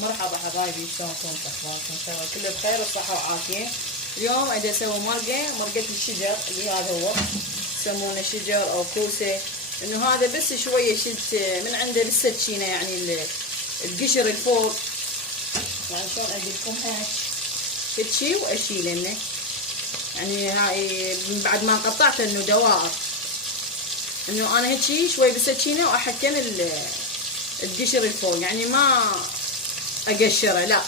مرحبا حبايبي، شلونكم؟ اخباركم؟ ان شاء الله كله بخير وصحة وعافية. اليوم ادي اسوي مرقة الشجر، اللي هذا هو يسمونه شجر او كوسة، انه هذا بس شوية شلت من عنده لسه تشينه، يعني القشر الفوق، يعني شلون اقول لكم هيك واشيله منه، يعني هاي بعد ما قطعته انه دوائر، انه انا هيك شوي بالسكينه واحكم القشر الفوق، يعني ما اقشره، لا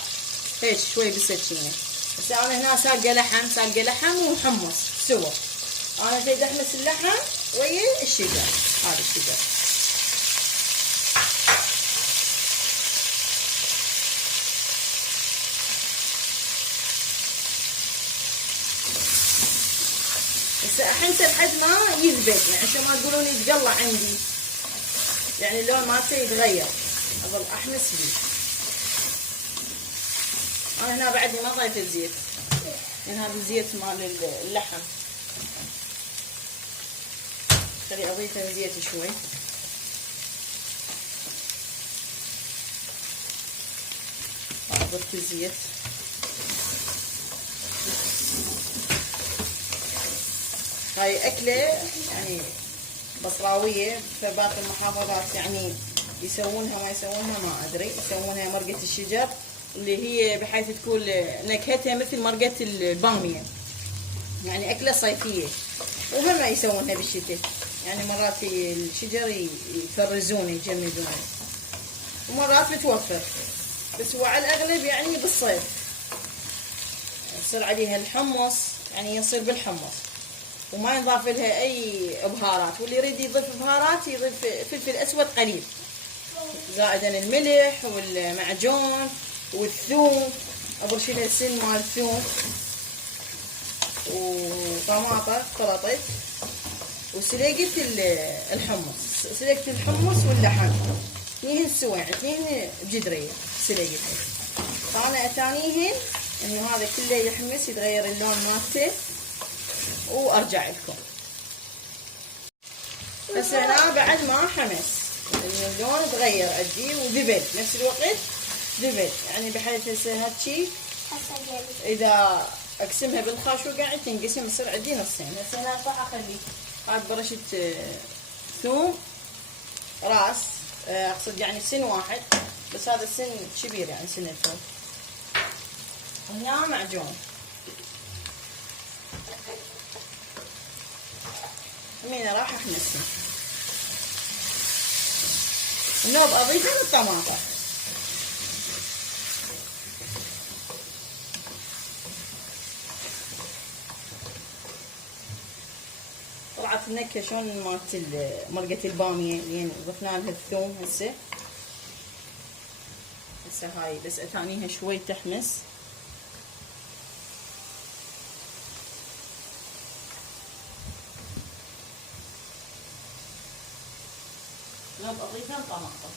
هيك شوي بالسكينه. بس انا هنا سالقه لحم وحمص سوا. انا جاي احمس اللحم ويا الشجر، هذا الشجر. هسه احمسه لحد ما يذبل، يعني عشان ما تقولون يتقلع عندي، يعني اللون مالته يتغير، اظل احمس بيه. انا هنا بعدني ما ضايفه زيت، لان هذا الزيت مال اللحم، خلي اضيفه زيت شوي. ضفت الزيت. هاي اكله يعني بصراويه، فباقي المحافظات يعني يسوونها ما يسوونها ما ادري، يسوونها مرقه الشجر، اللي هي بحيث تكون نكهتها مثل مرقه الباميه، يعني اكله صيفيه. وهم يسوونها بالشتاء، يعني مرات الشجر يفرزونه يجمدونه، ومرات بتوفر، بس هو على الاغلب يعني بالصيف يصير عليها الحمص، يعني يصير بالحمص وما يضاف لها اي بهارات. واللي يريد يضيف بهارات يضيف فلفل اسود قليل، زائدا الملح والمعجون والثوم، ابرش لها سن مال الثوم، وطماطه خلطت، وسلقت الحمص، سلقت الحمص واللحم اثنين سوا، يعني اثنين بجدريه سلقتهم. فانا اتانيهن انه هذا كله يحمس يتغير اللون مالته وارجع لكم. بس هنا بعد ما حمس، اللون تغير عندي وذبل نفس الوقت، ذبل يعني بحيث هسه هاتشي اذا اقسمها بالخاش وقاعد تنقسم يصير عندي نصين. هسه هنا راح اخلي بعد برشة ثوم راس، اقصد يعني سن واحد، بس هذا السن كبير يعني سن الثوم. هنا معجون، همينه راح احمسها. النوب اضيفها للطماطة، طلعت النكهه شلون مالت مرقه الباميه، لين ضفنا لها الثوم. هسه هاي بس اتانيها شوي تحمس. نوب اضيفها الطماطة.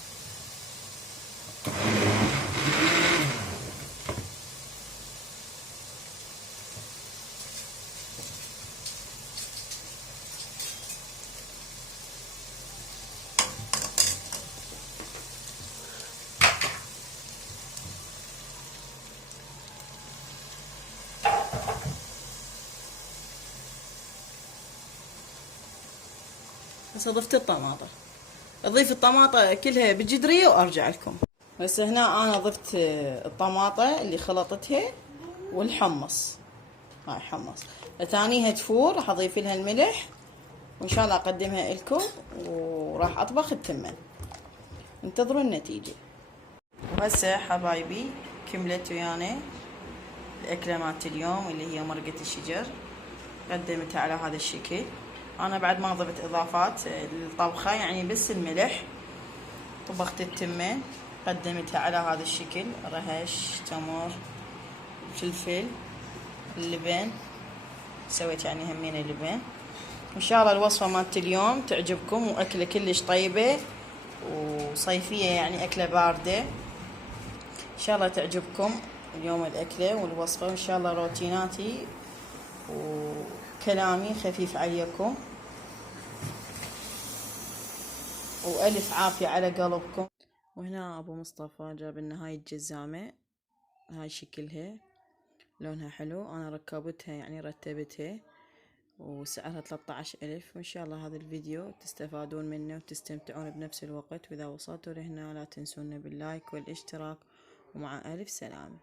هسه ضفت الطماطة، اضيف الطماطة كلها بالجدرية وارجع لكم. هسه هنا انا ضفت الطماطة اللي خلطتها والحمص، هاي حمص، ثانيها تفور راح اضيف لها الملح، وان شاء الله اقدمها لكم، وراح اطبخ التمن. انتظروا النتيجة. وهسه حبايبي كملت ويانا الاكلة مالت اليوم، اللي هي مرقة الشجر، قدمتها على هذا الشكل. انا بعد ما ضفت اضافات للطبخة، يعني بس الملح. طبخت التمن، قدمتها على هذا الشكل، رهش، تمر، فلفل، اللبن، سويت يعني همين اللبن. ان شاء الله الوصفة مالت اليوم تعجبكم، واكلة كلش طيبة وصيفية، يعني اكلة باردة. ان شاء الله تعجبكم اليوم الاكلة والوصفة، وان شاء الله روتيناتي وكلامي خفيف عليكم، والف عافية على قلبكم. وهنا ابو مصطفى جاب لنا هاي الجزامة، هاي شكلها لونها حلو، انا ركبتها يعني رتبتها وسعرها 13,000. وان شاء الله هذا الفيديو تستفادون منه وتستمتعون بنفس الوقت. واذا وصلتوا لهنا لا تنسونا باللايك والاشتراك، ومع الف سلامة.